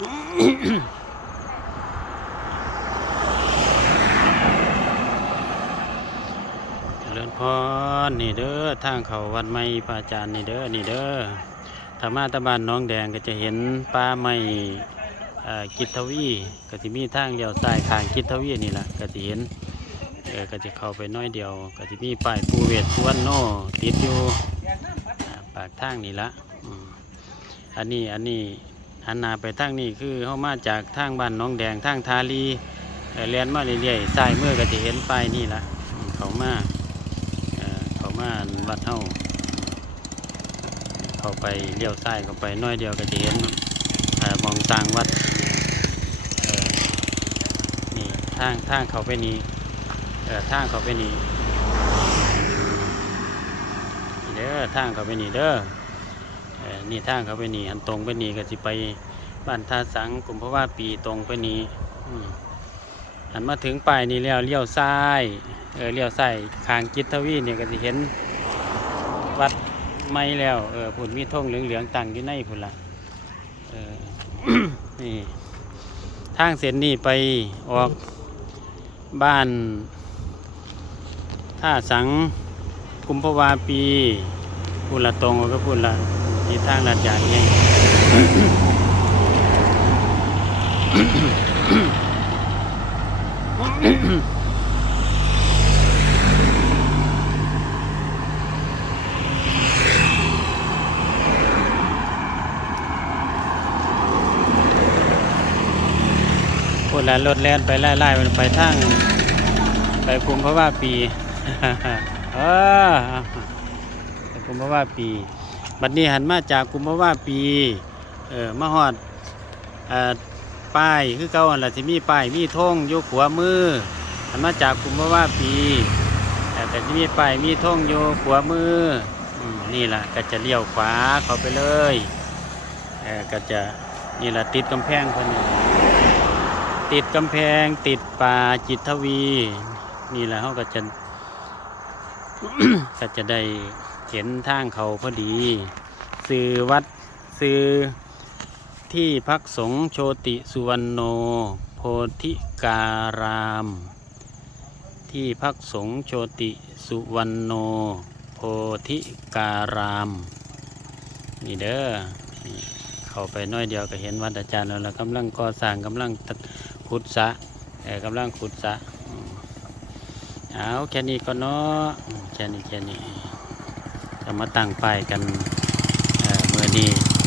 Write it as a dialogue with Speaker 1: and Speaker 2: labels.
Speaker 1: เจริญพรนี่เด้อทางเขาวัดไม้พระอาจารย์นี่เด้อนี่เด้อธรรมาตะบานน้องแดงก็จะเห็นป่าไม่กิตทวีก็จะมีทางเลี้ยวซ้ทางกิตทวีนี่แหละก็จะเห็นเออก็จะเข้าไปน้อยเดียวก็จะมีป้ายปูเวทสวรรณโนติดอยู่ปากทางนี่ละอันนี้อันนี้ หันหน้าไปทางนี้คือเข้ามาจากทางบ้านน้องแดงทางทาลีเอเลียนมาเรื่อยๆซ้ายมือก็จะเห็นป้ายนี่ละเขามาเขามาวัดเท่าเข้าไปเลี้ยวซ้ายเข้าไปน้อยเดียวก็จะเห็นมองสร้างวัดนี่ทางทางเขาไปนี่ทางเขาไปนี่นี่เด้อทางเขาไปนี่เด้อ นี่ทางเขาไปนี่อันตรงไปนี่ก็สิไปบ้านท่าสังกลุ่มเพราะว่าปีตรงไปนี่อืมอันมาถึงป้ายนี่แล้วเลี้ยวซ้ายเออเลี้ยวใส่คางกิตทวีเนี่ยก็จะเห็นวัดไม่แล้วเออผุนมีธงเหลืองๆตั้งอยู่ในผุนละเออนี่ทางเส้นนี้ไปออกบ้านท่าสังกุมภาวาปีพุ่นละตรงก็พุ่นละ ที่ทางลัดยางไงพูดแล้วรถแล่นไปไล่ๆมันไปทางไปคุมเพราะว่าปีเออไปคุมเพราะว่าปี บัดนี้หันมาจากกุมภาวะปีเออมาฮอดป้ายคือเก่าอันละที่มีป้ายมีธงอยู่ขวามือหันมาจากกุมภาวะปีแต่ที่มีป้ายมีธงอยู่ขวามือนี่แหละก็จะเลี้ยวขวาเข้าไปเลยเออก็จะนี่แหละติดกำแพงคนนี้ติดกำแพงติดป่าจิตทวีนี่แหละเขาก็จะก็จะได้เห็นทางเขาพอดี สื่อวัดสื่อที่พักสงฆ์โชติสุวรรณโน โพธิการาม ที่พักสงฆ์โชติสุวรรณโน โพธิการาม นี่เด้อเข้าไปน้อยเดียวก็เห็นวัดอาจารย์แล้วละกำลังก่อสร้างกำลังขุดสะเออกำลังขุดสะเอาแค่นี้ก็เนาะแค่นี้แค่นี้จะมาตั้งป้ายกัน 没得。